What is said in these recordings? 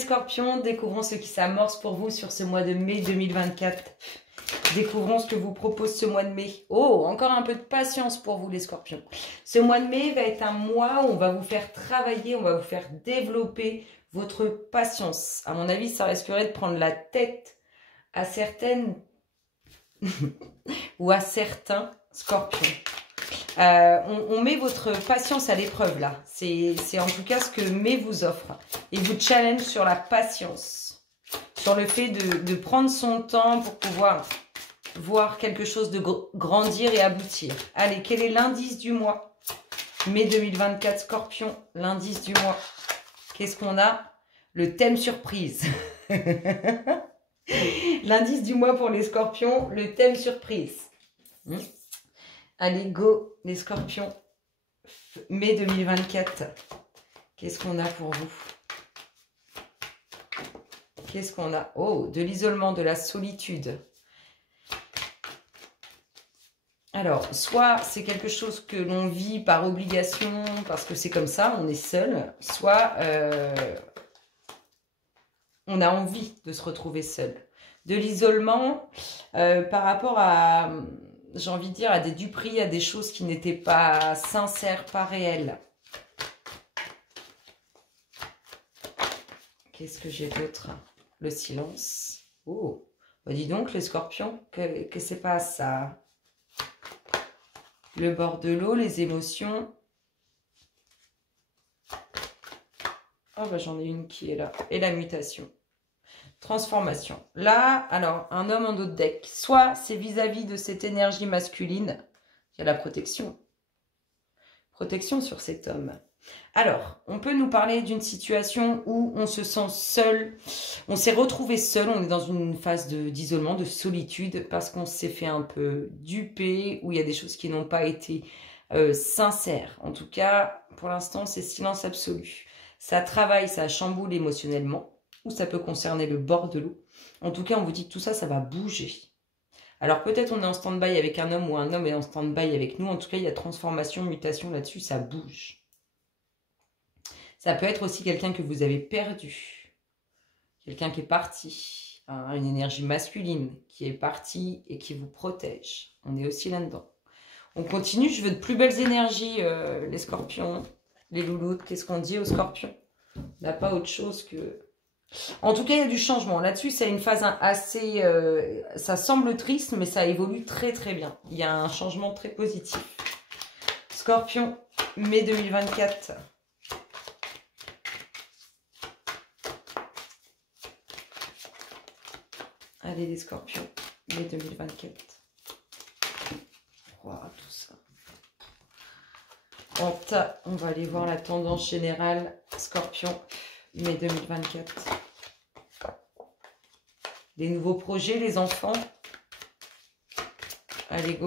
Scorpions, découvrons ce qui s'amorce pour vous sur ce mois de mai 2024. Découvrons ce que vous propose ce mois de mai. Oh, encore un peu de patience pour vous les Scorpions. Ce mois de mai va être un mois où on va vous faire travailler, on va vous faire développer votre patience. À mon avis, ça risquerait de prendre la tête à certaines ou à certains Scorpions. On met votre patience à l'épreuve là. C'est en tout cas ce que mai vous offre. Il vous challenge sur la patience. Sur le fait de prendre son temps pour pouvoir voir quelque chose de grandir et aboutir. Allez, quel est l'indice du mois? Mai 2024, Scorpion, l'indice du mois. Qu'est-ce qu'on a? Le thème surprise. L'indice du mois pour les Scorpions, le thème surprise. Allez, go, les Scorpions. Mai 2024. Qu'est-ce qu'on a pour vous? Qu'est-ce qu'on a? Oh, de l'isolement, de la solitude. Alors, soit c'est quelque chose que l'on vit par obligation, parce que c'est comme ça, on est seul, soit on a envie de se retrouver seul. De l'isolement par rapport à, j'ai envie de dire, à des duperies, à des choses qui n'étaient pas sincères, pas réelles. Qu'est-ce que j'ai d'autre? Le silence. Oh, bah dis donc les Scorpions, que c'est pas ça. Le bord de l'eau, les émotions. Oh bah j'en ai une qui est là. Et la mutation. Transformation. Là, alors, un homme en dos de deck. Soit c'est vis-à-vis de cette énergie masculine. Il y a la protection. Protection sur cet homme. Alors, on peut nous parler d'une situation où on se sent seul. On s'est retrouvé seul. On est dans une phase d'isolement, de solitude, parce qu'on s'est fait un peu duper, où il y a des choses qui n'ont pas été sincères. En tout cas, pour l'instant, c'est silence absolu. Ça travaille, ça chamboule émotionnellement. Ou ça peut concerner le bord de l'eau. En tout cas, on vous dit que tout ça, ça va bouger. Alors peut-être on est en stand-by avec un homme ou un homme est en stand-by avec nous. En tout cas, il y a transformation, mutation là-dessus, ça bouge. Ça peut être aussi quelqu'un que vous avez perdu. Quelqu'un qui est parti. Hein, une énergie masculine qui est partie et qui vous protège. On est aussi là-dedans. On continue, je veux de plus belles énergies, les Scorpions, les louloutes. Qu'est-ce qu'on dit aux Scorpions? On n'a pas autre chose que... En tout cas, il y a du changement. Là-dessus, c'est une phase assez... ça semble triste, mais ça évolue très très bien. Il y a un changement très positif. Scorpion, mai 2024. Allez les Scorpions, mai 2024. Wow, tout ça. On va aller voir la tendance générale. Scorpion, mai 2024. Des nouveaux projets, les enfants. Allez, go.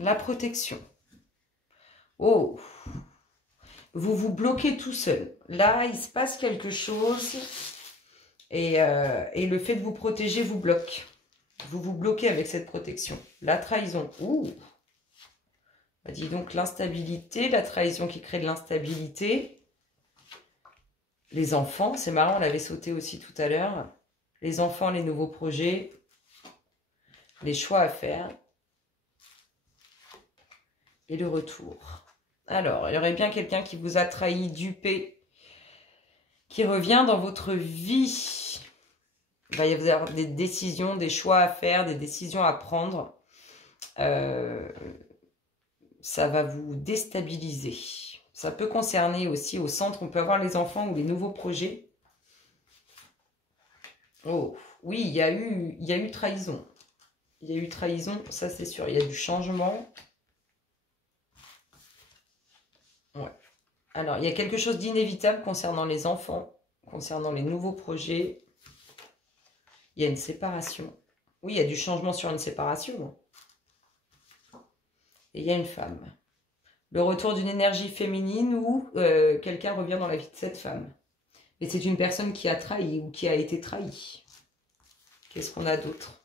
La protection. Oh. Vous vous bloquez tout seul. Là, il se passe quelque chose. Et le fait de vous protéger vous bloque. Vous vous bloquez avec cette protection. La trahison. Ouh. Bah, dis donc, l'instabilité. La trahison qui crée de l'instabilité. Les enfants, c'est marrant, on l'avait sauté aussi tout à l'heure. Les enfants, les nouveaux projets, les choix à faire. Et le retour. Alors, il y aurait bien quelqu'un qui vous a trahi, dupé, qui revient dans votre vie. Il va y avoir des décisions, des choix à faire, des décisions à prendre. Ça va vous déstabiliser. Ça peut concerner aussi au centre, on peut avoir les enfants ou les nouveaux projets. Oh, oui, il y a eu trahison. Il y a eu trahison, ça c'est sûr. Il y a du changement. Ouais. Alors, il y a quelque chose d'inévitable concernant les enfants, concernant les nouveaux projets. Il y a une séparation. Oui, il y a du changement sur une séparation. Et il y a une femme. Le retour d'une énergie féminine où quelqu'un revient dans la vie de cette femme. Et c'est une personne qui a trahi ou qui a été trahie. Qu'est-ce qu'on a d'autre?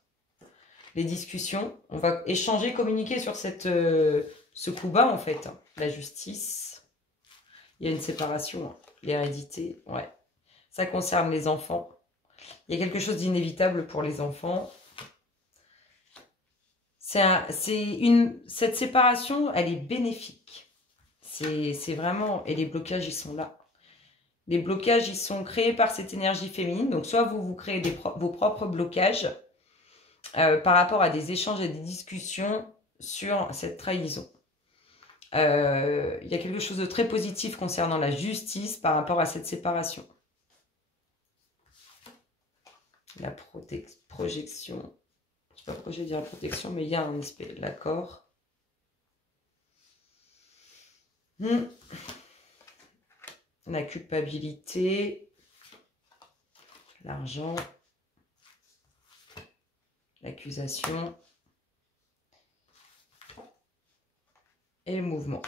Les discussions. On va échanger, communiquer sur ce coup bas en fait. La justice. Il y a une séparation. l'hérédité, ouais. Ça concerne les enfants. Il y a quelque chose d'inévitable pour les enfants. Cette séparation, elle est bénéfique. C'est vraiment... Et les blocages, ils sont là. Les blocages, ils sont créés par cette énergie féminine. Donc, soit vous créez vos propres blocages par rapport à des échanges et des discussions sur cette trahison. Il y a quelque chose de très positif concernant la justice par rapport à cette séparation. La projection. Je ne sais pas pourquoi je vais dire la protection, mais il y a un aspect. L'accord. La culpabilité. L'argent. L'accusation. Et le mouvement.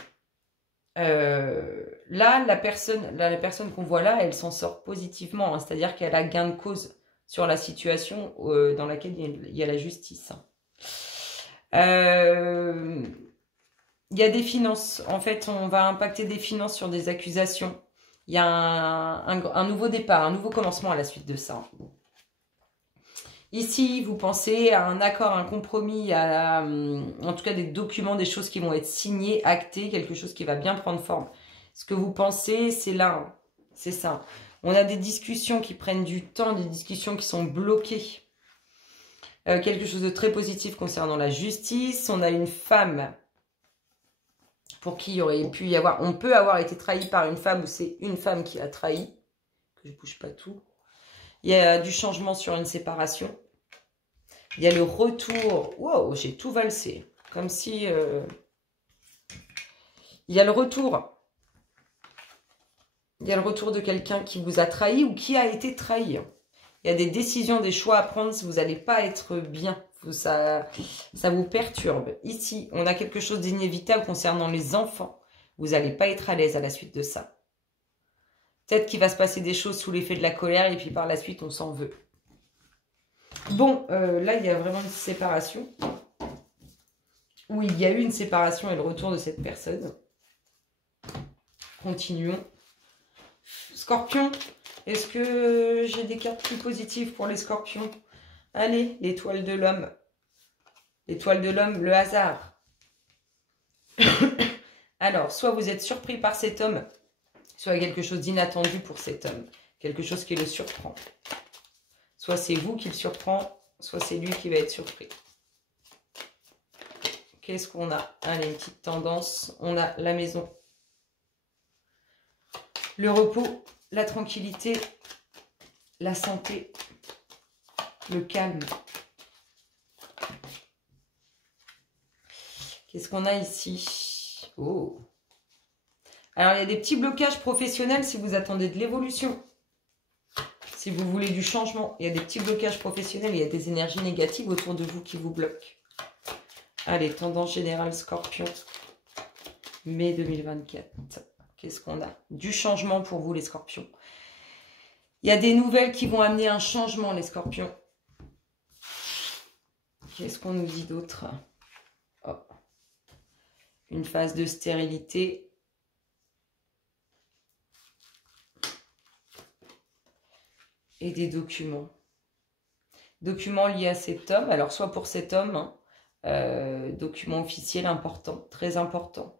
Là, la personne qu'on voit là, elle s'en sort positivement. Hein, c'est-à-dire qu'elle a gain de cause sur la situation dans laquelle il y a la justice. Il y a des finances. En fait, on va impacter des finances sur des accusations. Il y a un nouveau départ, un nouveau commencement à la suite de ça. Ici, vous pensez à un accord, un compromis, en tout cas des documents, des choses qui vont être signées, actées, quelque chose qui va bien prendre forme. Ce que vous pensez, c'est là, hein, c'est ça. On a des discussions qui prennent du temps, des discussions qui sont bloquées. Quelque chose de très positif concernant la justice. On a une femme pour qui il aurait pu y avoir... On peut avoir été trahi par une femme ou c'est une femme qui a trahi. Que je bouge pas tout. Il y a du changement sur une séparation. Il y a le retour. Wow, j'ai tout valsé. Comme si... Il y a le retour. Il y a le retour de quelqu'un qui vous a trahi ou qui a été trahi. Il y a des décisions, des choix à prendre si vous n'allez pas être bien. Ça vous perturbe. Ici, on a quelque chose d'inévitable concernant les enfants. Vous n'allez pas être à l'aise à la suite de ça. Peut-être qu'il va se passer des choses sous l'effet de la colère et puis par la suite, on s'en veut. Bon, là, il y a vraiment une séparation. Où il y a eu une séparation et le retour de cette personne. Continuons. Scorpion, est-ce que j'ai des cartes plus positives pour les scorpions? Allez, l'étoile de l'homme. L'étoile de l'homme, le hasard. Alors, soit vous êtes surpris par cet homme, soit quelque chose d'inattendu pour cet homme. Quelque chose qui le surprend. Soit c'est vous qui le surprend, soit c'est lui qui va être surpris. Qu'est-ce qu'on a? Allez, une petite tendance. On a la maison. Le repos, la tranquillité, la santé, le calme. Qu'est-ce qu'on a ici? Oh. Alors, il y a des petits blocages professionnels si vous attendez de l'évolution. Si vous voulez du changement, il y a des petits blocages professionnels, il y a des énergies négatives autour de vous qui vous bloquent. Allez, tendance générale Scorpion, mai 2024. Qu'est-ce qu'on a? Du changement pour vous, les scorpions. Il y a des nouvelles qui vont amener un changement, les scorpions. Qu'est-ce qu'on nous dit d'autre? Oh. Une phase de stérilité. Et des documents. Documents liés à cet homme. Alors, soit pour cet homme, hein, document officiel important, très important.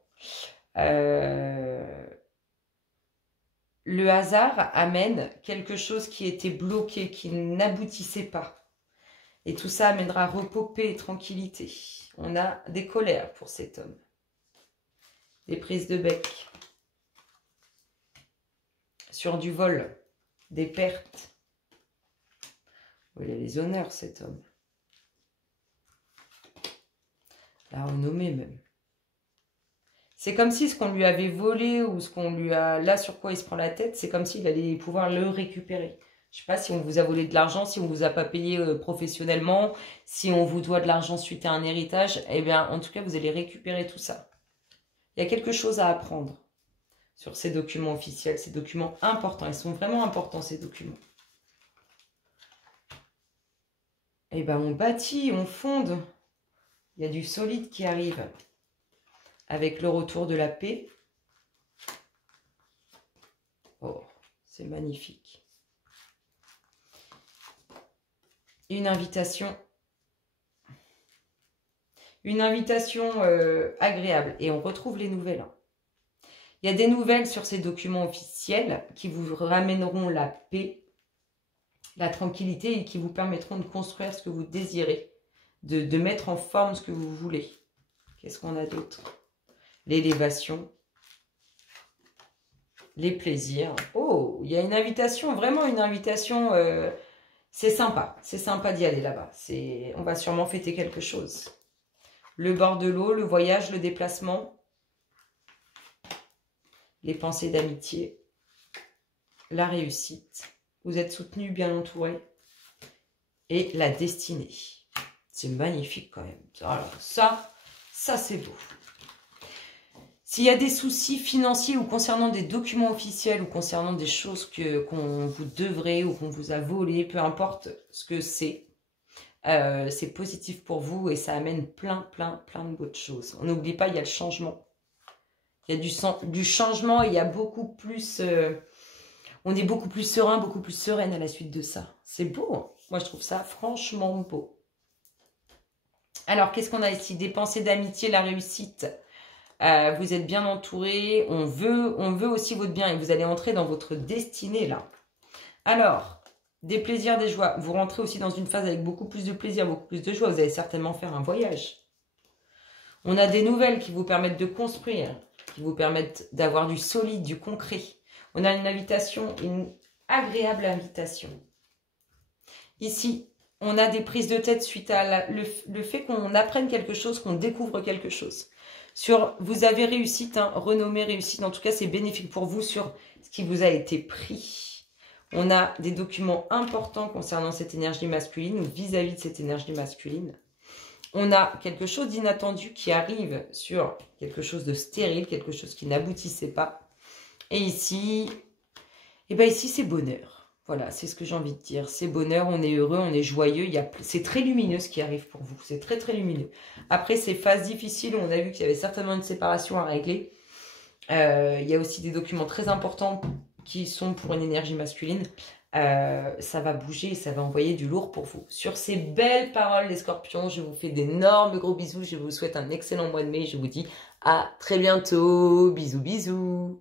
Le hasard amène quelque chose qui était bloqué, qui n'aboutissait pas. Et tout ça amènera repos, paix et tranquillité. On a des colères pour cet homme. Des prises de bec. Sur du vol. Des pertes. Il a les honneurs, cet homme. La renommée même. C'est comme si ce qu'on lui avait volé ou ce qu'on lui a... Là, sur quoi il se prend la tête, c'est comme s'il allait pouvoir le récupérer. Je ne sais pas si on vous a volé de l'argent, si on ne vous a pas payé professionnellement, si on vous doit de l'argent suite à un héritage. Eh bien, en tout cas, vous allez récupérer tout ça. Il y a quelque chose à apprendre sur ces documents officiels, ces documents importants. Ils sont vraiment importants, ces documents. Eh bien, on bâtit, on fonde. Il y a du solide qui arrive. Avec le retour de la paix. Oh, c'est magnifique. Une invitation. Une invitation agréable. Et on retrouve les nouvelles. Il y a des nouvelles sur ces documents officiels qui vous ramèneront la paix, la tranquillité et qui vous permettront de construire ce que vous désirez, de mettre en forme ce que vous voulez. Qu'est-ce qu'on a d'autre? L'élévation, les plaisirs. Oh, il y a une invitation, vraiment une invitation. C'est sympa d'y aller là-bas. On va sûrement fêter quelque chose. Le bord de l'eau, le voyage, le déplacement, les pensées d'amitié, la réussite. Vous êtes soutenu, bien entouré. Et la destinée. C'est magnifique quand même. Alors ça c'est beau. S'il y a des soucis financiers ou concernant des documents officiels ou concernant des choses qu'on vous devrait ou qu'on vous a volé, peu importe ce que c'est positif pour vous et ça amène plein de bonnes choses. On n'oublie pas, il y a le changement. Il y a du changement et il y a beaucoup plus... on est beaucoup plus serein, beaucoup plus sereine à la suite de ça. C'est beau, hein. Moi, je trouve ça franchement beau. Alors, qu'est-ce qu'on a ici? Des pensées d'amitié, la réussite. Vous êtes bien entouré. On veut aussi votre bien et vous allez entrer dans votre destinée, là. Alors, des plaisirs, des joies. Vous rentrez aussi dans une phase avec beaucoup plus de plaisir, beaucoup plus de joie. Vous allez certainement faire un voyage. On a des nouvelles qui vous permettent de construire, qui vous permettent d'avoir du solide, du concret. On a une invitation, une agréable invitation. Ici, on a des prises de tête suite à le fait qu'on apprenne quelque chose, qu'on découvre quelque chose. Vous avez réussite, hein, renommée, réussite. En tout cas, c'est bénéfique pour vous sur ce qui vous a été pris. On a des documents importants concernant cette énergie masculine ou vis-à-vis de cette énergie masculine. On a quelque chose d'inattendu qui arrive sur quelque chose de stérile, quelque chose qui n'aboutissait pas. Et ici, ici c'est bonheur. Voilà, c'est ce que j'ai envie de dire. C'est bonheur, on est heureux, on est joyeux. C'est très lumineux ce qui arrive pour vous. C'est très lumineux. Après ces phases difficiles, on a vu qu'il y avait certainement une séparation à régler. Il y a aussi des documents très importants qui sont pour une énergie masculine. Ça va bouger, ça va envoyer du lourd pour vous. Sur ces belles paroles, les scorpions, je vous fais d'énormes gros bisous. Je vous souhaite un excellent mois de mai. Je vous dis à très bientôt. Bisous.